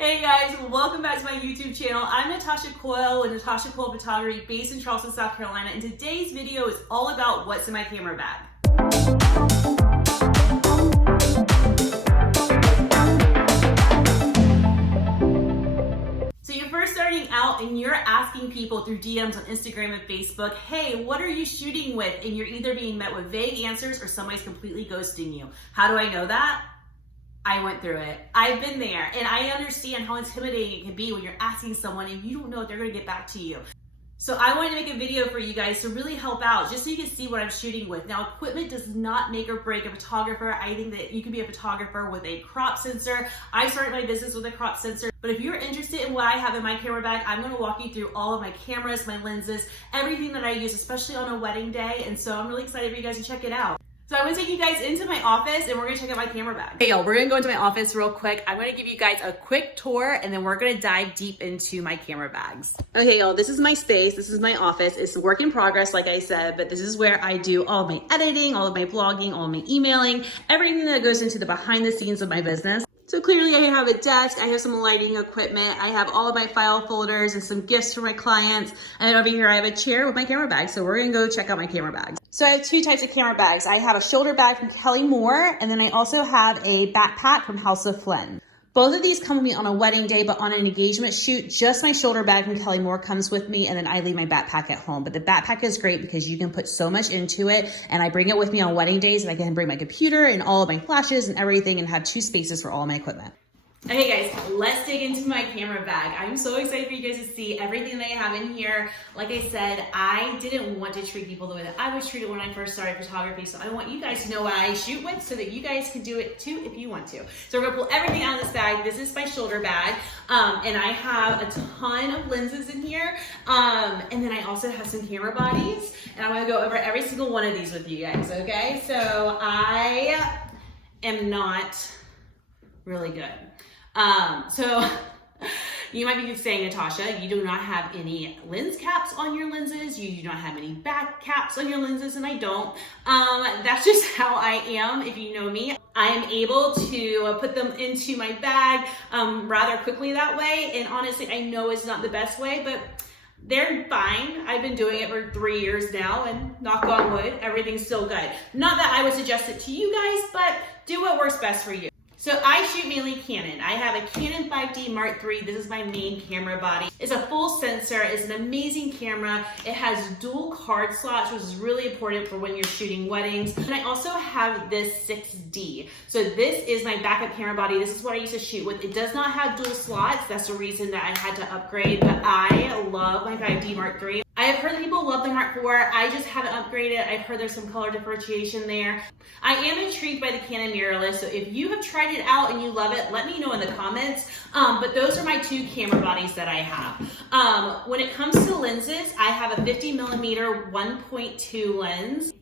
Hey guys, welcome back to my YouTube channel. I'm Natasha Coyle with Natasha Coyle Photography based in Charleston, South Carolina, and today's video is all about what's in my camera bag. So you're first starting out and you're asking people through DMs on Instagram and Facebook, hey, what are you shooting with? And you're either being met with vague answers or somebody's completely ghosting you. How do I know that? I went through it. I've been there, and I understand how intimidating it can be when you're asking someone and you don't know if they're gonna get back to you. So I wanted to make a video for you guys to really help out, just so you can see what I'm shooting with. Now, equipment does not make or break a photographer. I think that you can be a photographer with a crop sensor. I started my business with a crop sensor, but if you're interested in what I have in my camera bag, I'm gonna walk you through all of my cameras, my lenses, everything that I use, especially on a wedding day. And so I'm really excited for you guys to check it out. So I'm gonna take you guys into my office and we're gonna check out my camera bag. Hey y'all, we're gonna go into my office real quick. I'm gonna give you guys a quick tour and then we're gonna dive deep into my camera bags. Okay y'all, this is my space, this is my office. It's a work in progress, like I said, but this is where I do all of my editing, all of my blogging, all of my emailing, everything that goes into the behind the scenes of my business. So clearly I have a desk, I have some lighting equipment, I have all of my file folders and some gifts for my clients. And then over here I have a chair with my camera bag. So we're gonna go check out my camera bags. So I have two types of camera bags. I have a shoulder bag from Kelly Moore, and then I also have a backpack from House of Flynn. Both of these come with me on a wedding day, but on an engagement shoot, just my shoulder bag from Kelly Moore comes with me, and then I leave my backpack at home. But the backpack is great because you can put so much into it, and I bring it with me on wedding days, and I can bring my computer and all of my flashes and everything and have two spaces for all my equipment. Okay guys, let's dig into my camera bag. I'm so excited for you guys to see everything that I have in here. Like I said, I didn't want to treat people the way that I was treated when I first started photography, so I want you guys to know what I shoot with so that you guys can do it too if you want to. So we're gonna pull everything out of this bag. This is my shoulder bag, and I have a ton of lenses in here, and then I also have some camera bodies, and I'm gonna go over every single one of these with you guys, okay? So I am not really good. So you might be saying, Natasha, you do not have any lens caps on your lenses. You do not have any back caps on your lenses, and I don't. That's just how I am. If you know me, I am able to put them into my bag rather quickly that way. And honestly, I know it's not the best way, but they're fine. I've been doing it for 3 years now, and knock on wood, everything's still good. Not that I would suggest it to you guys, but do what works best for you. So I shoot mainly Canon. I have a Canon 5D Mark III. This is my main camera body. It's a full sensor. It's an amazing camera. It has dual card slots, which is really important for when you're shooting weddings. And I also have this 6D. So this is my backup camera body. This is what I used to shoot with. It does not have dual slots. That's the reason that I had to upgrade, but I love my 5D Mark III. I have heard that people love the Mark IV. I just haven't upgraded. I've heard there's some color differentiation there. I am intrigued by the Canon mirrorless, so if you have tried it out and you love it, let me know in the comments. But those are my two camera bodies that I have. When it comes to lenses, I have a 50mm 1.2 lens.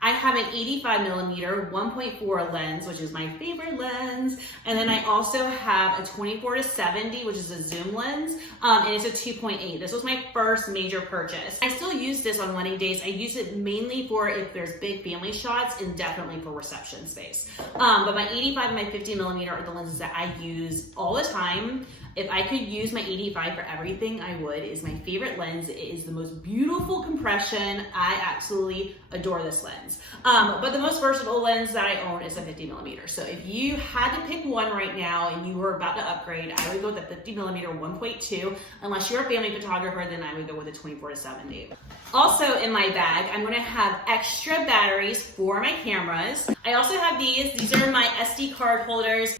I have an 85mm 1.4 lens, which is my favorite lens. And then I also have a 24-70, which is a zoom lens, and it's a 2.8. This was my first major purchase. I still use this on wedding days. I use it mainly for if there's big family shots and definitely for reception space. But my 85 and my 50mm are the lenses that I use all the time. If I could use my 85 for everything, I would. It is my favorite lens. It is the most beautiful compression. I absolutely adore this lens. But the most versatile lens that I own is a 50mm. So if you had to pick one right now and you were about to upgrade, I would go with the 50mm 1.2. Unless you're a family photographer, then I would go with a 24-70. Also in my bag, I'm gonna have extra batteries for my cameras. I also have these. These are my SD card holders.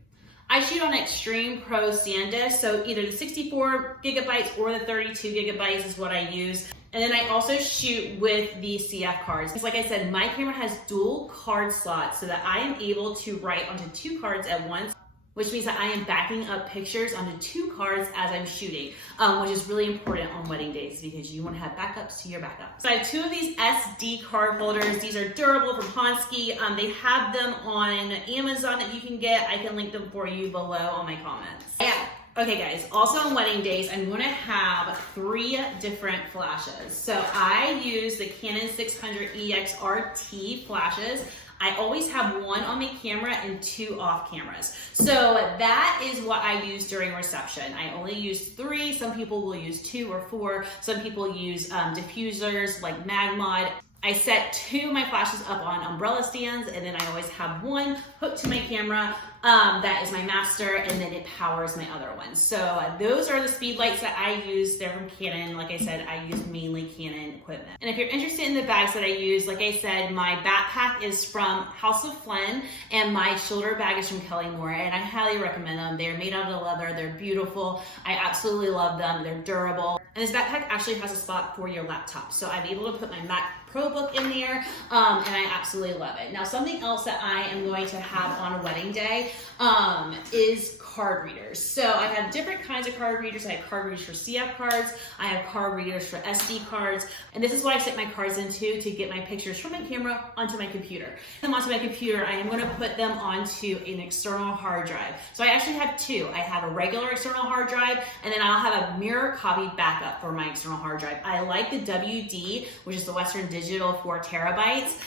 I shoot on Extreme Pro SanDisk, so either the 64 gigabytes or the 32 gigabytes is what I use. And then I also shoot with the CF cards. Like I said, my camera has dual card slots so that I am able to write onto two cards at once, which means that I am backing up pictures onto two cards as I'm shooting, which is really important on wedding days because you want to have backups to your backups. So I have two of these SD card holders. These are durable from Honski. They have them on Amazon that you can get. I can link them for you below on my comments. Yeah. Okay guys, also on wedding days, I'm gonna have 3 different flashes. So I use the Canon 600 EX RT flashes. I always have one on my camera and two off cameras. So that is what I use during reception. I only use 3. Some people will use 2 or 4. Some people use diffusers like Magmod. I set 2 of my flashes up on umbrella stands, and then I always have one hooked to my camera. That is my master, and then it powers my other one. So those are the speed lights that I use. They're from Canon. Like I said, I use mainly Canon equipment. And if you're interested in the bags that I use, like I said, my backpack is from House of Flynn, and my shoulder bag is from Kelly Moore, and I highly recommend them. They're made out of leather. They're beautiful. I absolutely love them. They're durable. And this backpack actually has a spot for your laptop. So I'm able to put my Mac Pro book in there, and I absolutely love it. Now, something else that I am going to have on a wedding day is card readers. So I have different kinds of card readers. I have card readers for CF cards. I have card readers for SD cards. And this is what I stick my cards into to get my pictures from my camera onto my computer. And onto my computer, I am going to put them onto an external hard drive. So I actually have 2. I have a regular external hard drive, and then I'll have a mirror copy backup for my external hard drive. I like the WD, which is the Western Digital 4 terabytes.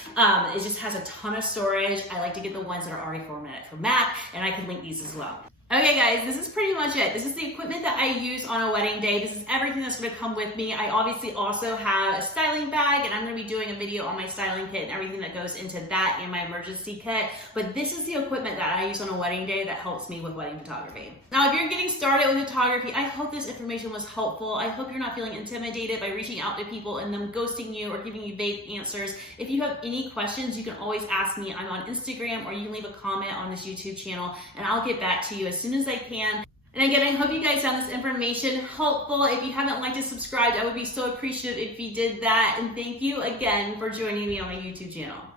It just has a ton of storage. I like to get the ones that are already formatted for Mac, and I can link these as well. Okay guys, this is pretty much it. This is the equipment that I use on a wedding day. This is everything that's gonna come with me. I obviously also have a styling bag, and I'm gonna be doing a video on my styling kit and everything that goes into that and my emergency kit. But this is the equipment that I use on a wedding day that helps me with wedding photography. Now, if you're getting started with photography, I hope this information was helpful. I hope you're not feeling intimidated by reaching out to people and them ghosting you or giving you vague answers. If you have any questions, you can always ask me. I'm on Instagram, or you can leave a comment on this YouTube channel, and I'll get back to you as soon as I can. And again, I hope you guys found this information helpful. If you haven't liked and subscribed, I would be so appreciative if you did that. And thank you again for joining me on my YouTube channel.